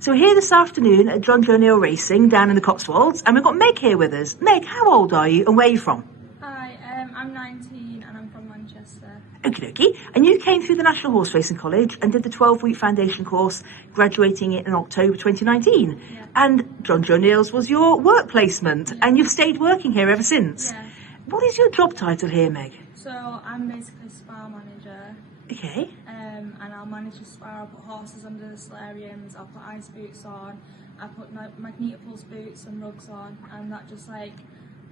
So we're here this afternoon at Jonjo O'Neill Racing down in the Cotswolds, and we've got Meg here with us. Meg, how old are you and where are you from? Hi, I'm 19 and I'm from Manchester. Okie dokie. And you came through the National Horse Racing College and did the 12-week foundation course, graduating it in October 2019. Yeah. And Jonjo O'Neill's was your work placement, and you've stayed working here ever since. Yeah. What is your job title here, Meg? So I'm basically a spa manager. Okay. And I'll manage the spa. I'll put horses under the solariums, I'll put ice boots on, I'll put 𝗁𝗏𝗶𝗱𝗄 boots and rugs on, and that just like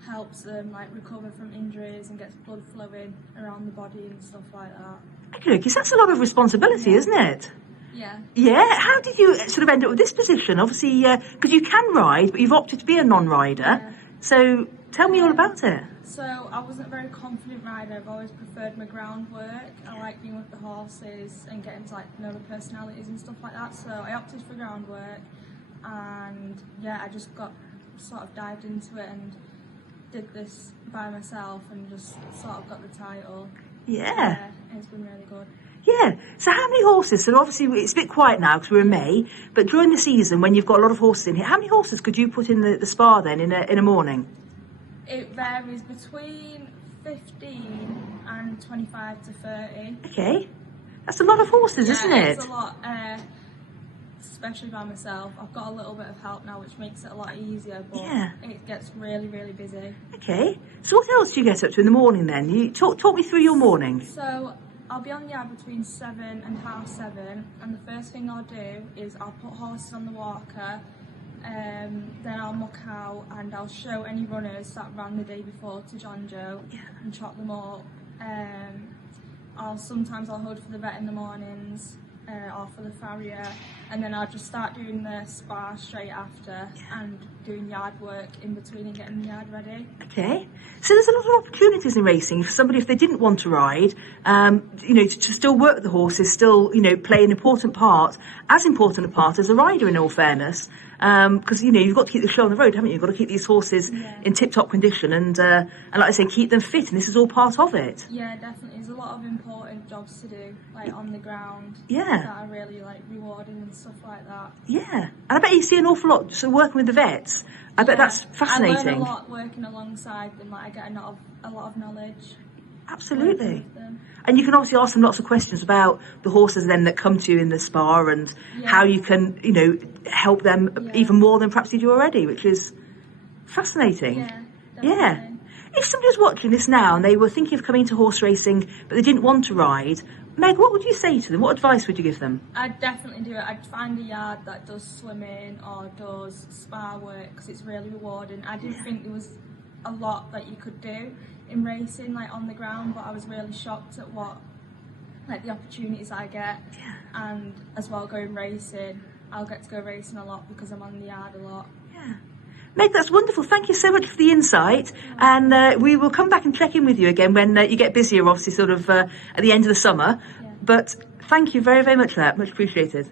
helps them like recover from injuries and gets blood flowing around the body and stuff like that. Okay, because that's a lot of responsibility, isn't it? Yeah. Yeah. How did you sort of end up with this position? Obviously, because you can ride, but you've opted to be a non-rider. Yeah. So tell me all about it. So I wasn't a very confident rider. I've always preferred my ground work. I like being with the horses and getting to like know the personalities and stuff like that. So I opted for ground work, and yeah, I just got sort of dived into it and did this by myself and just sort of got the title. Yeah. It's been really good. Yeah. So how many horses? So obviously it's a bit quiet now because we're in May, but during the season when you've got a lot of horses in here, how many horses could you put in the spa then in a morning? It varies between 15 and 25 to 30. Okay. That's a lot of horses, isn't it? It's a lot, especially by myself. I've got a little bit of help now, which makes it a lot easier, but it gets really, really busy. Okay. So what else do you get up to in the morning then? You talk me through your morning. So I'll be on the yard between 7 and 7:30, and the first thing I'll do is I'll put horses on the walker. Then I'll muck out and I'll show any runners that ran the day before to Jonjo and chop them up. Sometimes I'll hold for the vet in the mornings or for the farrier, and then I'll just start doing the spa straight after and doing yard work in between and getting the yard ready. Okay, so there's a lot of opportunities in racing for somebody if they didn't want to ride, to still work with the horses, still, play an important part, as important a part as a rider in all fairness. Because you've got to keep the show on the road, haven't you? You've got to keep these horses in tip-top condition and like I say, keep them fit, and this is all part of it. Yeah, definitely. There's a lot of important jobs to do, like on the ground. Yeah. That are really like rewarding and stuff like that. Yeah, and I bet you see an awful lot. So working with the vets, I bet that's fascinating. I learn a lot working alongside them. Like I get a lot of knowledge. Absolutely. And you can obviously ask them lots of questions about the horses then that come to you in the spa and how you can, help them even more than perhaps you do already, which is fascinating. Yeah, definitely. Yeah. If somebody's watching this now and they were thinking of coming to horse racing but they didn't want to ride, Meg, what would you say to them? What advice would you give them? I'd definitely do it. I'd find a yard that does swimming or does spa work because it's really rewarding. I didn't think there was a lot that you could do in racing, like on the ground, but I was really shocked at the opportunities I get, and as well going racing, I'll get to go racing a lot because I'm on the yard a lot. Yeah. Meg, that's wonderful. Thank you so much for the insight, and we will come back and check in with you again when you get busier, obviously sort of at the end of the summer, but thank you very, very much for that. Much appreciated.